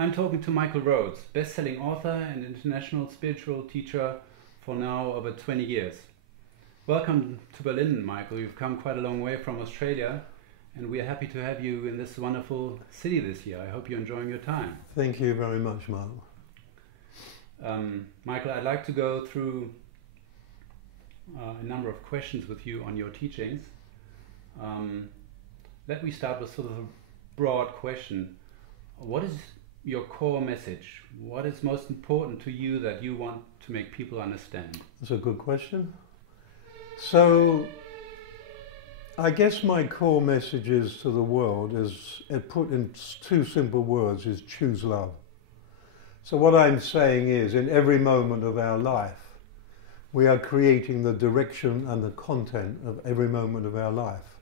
I'm talking to Michael Rhodes, best-selling author and international spiritual teacher for now over 20 years. Welcome to Berlin, Michael. You've come quite a long way from Australia, and we're happy to have you in this wonderful city this year. I hope you're enjoying your time. Thank you very much, Mark. Michael, I'd like to go through a number of questions with you on your teachings. Let me start with sort of a broad question. What is your core message? What is most important to you that you want to make people understand? That's a good question. So, I guess my core message is to the world is, put in two simple words, is choose love. So what I'm saying is, in every moment of our life, we are creating the direction and the content of every moment of our life.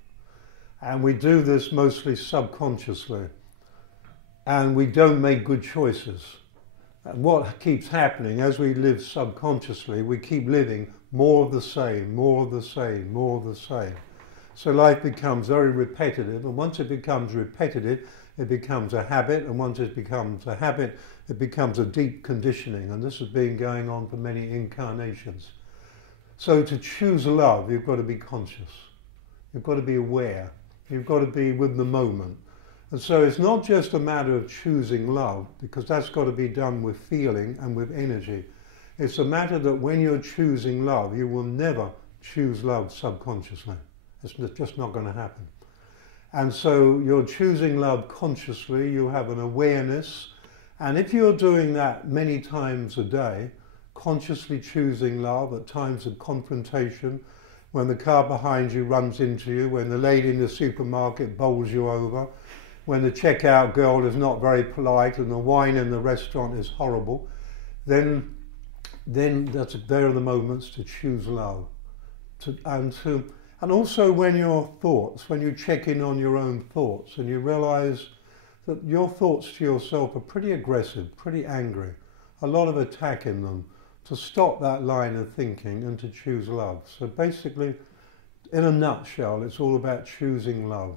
And we do this mostly subconsciously. And we don't make good choices. And what keeps happening, as we live subconsciously, we keep living more of the same, more of the same, more of the same. So life becomes very repetitive, and once it becomes repetitive, it becomes a habit, and once it becomes a habit, it becomes a deep conditioning, and this has been going on for many incarnations. So to choose love, you've got to be conscious. You've got to be aware. You've got to be with the moment. And so it's not just a matter of choosing love, because that's got to be done with feeling and with energy. It's a matter that when you're choosing love, you will never choose love subconsciously. It's just not going to happen. And so you're choosing love consciously, you have an awareness, and if you're doing that many times a day, consciously choosing love at times of confrontation, when the car behind you runs into you, when the lady in the supermarket bowls you over, when the checkout girl is not very polite and the wine in the restaurant is horrible, then there are the moments to choose love. And also when your thoughts, when you check in on your own thoughts and you realise that your thoughts to yourself are pretty aggressive, pretty angry, a lot of attack in them, to stop that line of thinking and to choose love. So basically, in a nutshell, it's all about choosing love.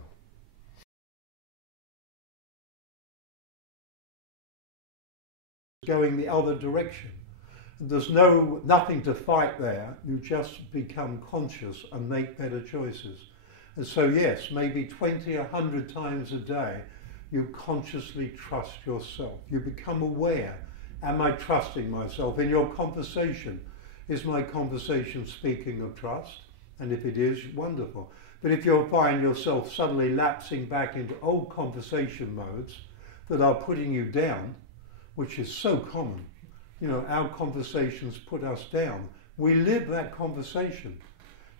Going the other direction. There's nothing to fight there. You just become conscious and make better choices. And so yes, maybe 20, 100 times a day, you consciously trust yourself. You become aware. Am I trusting myself? In your conversation, is my conversation speaking of trust? And if it is, wonderful. But if you find yourself suddenly lapsing back into old conversation modes that are putting you down, which is so common. You know, our conversations put us down. We live that conversation.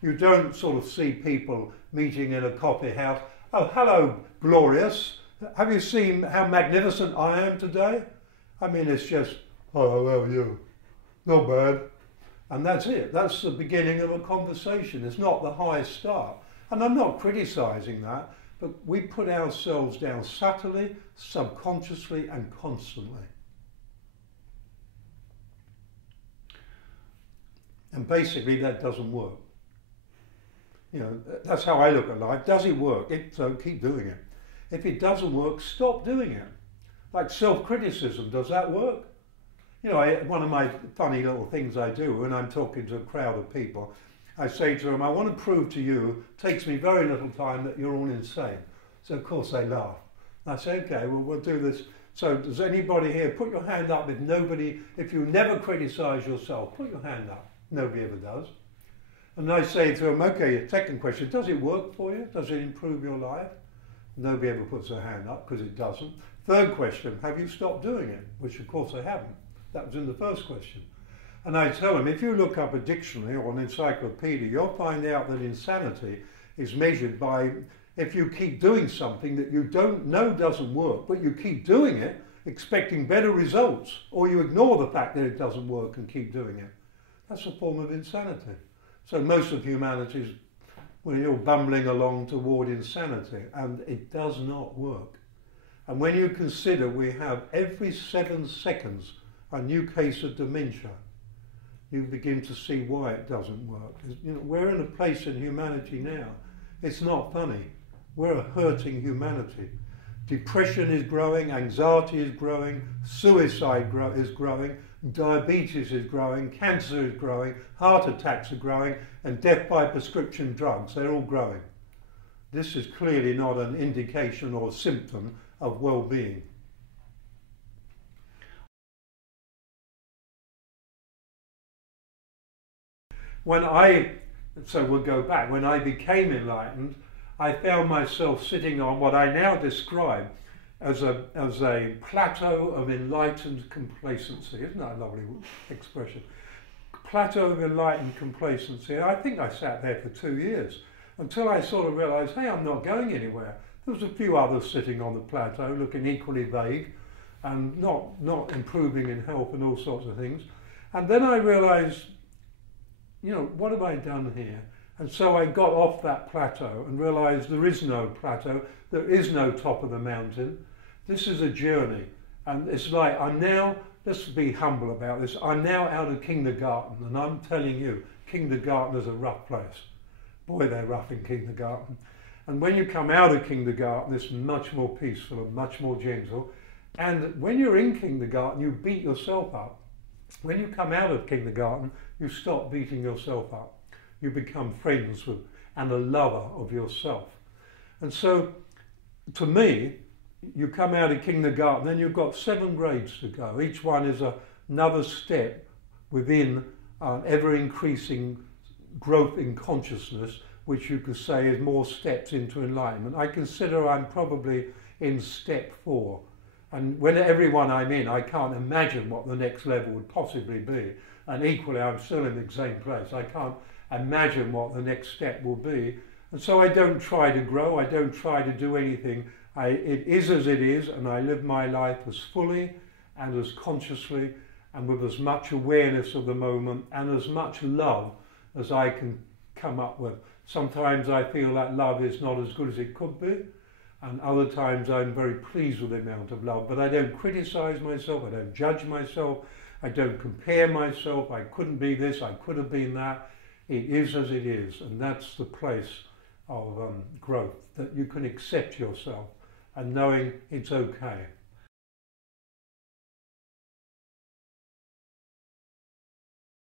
You don't sort of see people meeting in a coffee house. Oh, hello, glorious. Have you seen how magnificent I am today? I mean, it's just, oh, how are you? Not bad. And that's it. That's the beginning of a conversation. It's not the highest start. And I'm not criticising that, but we put ourselves down subtly, subconsciously, and constantly. And basically that doesn't work. You know, that's how I look at life. Does it work? If so, keep doing it. If it doesn't work, stop doing it. Like self-criticism, does that work? You know, one of my funny little things I do when I'm talking to a crowd of people, I say to them, I want to prove to you, it takes me very little time, that you're all insane. So of course they laugh. I say, okay, well, we'll do this. So does anybody here, put your hand up if you never criticise yourself, put your hand up. Nobody ever does. And I say to them, okay, second question, does it work for you? Does it improve your life? Nobody ever puts their hand up because it doesn't. Third question, have you stopped doing it? Which of course I haven't. That was in the first question. And I tell them, if you look up a dictionary or an encyclopedia, you'll find out that insanity is measured by if you keep doing something that you don't know doesn't work, but you keep doing it expecting better results, or you ignore the fact that it doesn't work and keep doing it. That's a form of insanity. So most of humanity is, well, you're bumbling along toward insanity, and it does not work. And when you consider we have every 7 seconds a new case of dementia, you begin to see why it doesn't work. You know, we're in a place in humanity now, it's not funny. We're a hurting humanity. Depression is growing, anxiety is growing, suicide is growing, diabetes is growing, cancer is growing, heart attacks are growing, and death by prescription drugs, they're all growing. This is clearly not an indication or symptom of well-being. So we'll go back, when I became enlightened, I found myself sitting on what I now describe as a plateau of enlightened complacency. Isn't that a lovely expression? Plateau of enlightened complacency. I think I sat there for 2 years until I sort of realised, hey, I'm not going anywhere. There was a few others sitting on the plateau looking equally vague and not improving in health and all sorts of things. And then I realised, you know, what have I done here? And so I got off that plateau and realised there is no plateau, there is no top of the mountain. This is a journey. And it's like, let's be humble about this, I'm now out of kindergarten, and I'm telling you, kindergarten is a rough place. Boy, they're rough in kindergarten. And when you come out of kindergarten, it's much more peaceful and much more gentle. And when you're in kindergarten, you beat yourself up. When you come out of kindergarten, you stop beating yourself up. You become friends with and a lover of yourself. And so, to me, you come out of kindergarten, then you've got 7 grades to go. Each one is another step within ever-increasing growth in consciousness, which you could say is more steps into enlightenment. I consider I'm probably in step 4. And when everyone I'm in, I can't imagine what the next level would possibly be. And equally, I'm still in the same place. I can't imagine what the next step will be. And so I don't try to grow, I don't try to do anything. It is as it is, and I live my life as fully and as consciously and with as much awareness of the moment and as much love as I can come up with. Sometimes I feel that love is not as good as it could be, and other times I'm very pleased with the amount of love, but I don't criticize myself, I don't judge myself, I don't compare myself, I couldn't be this, I could have been that. It is as it is, and that's the place of growth, that you can accept yourself and knowing it's okay.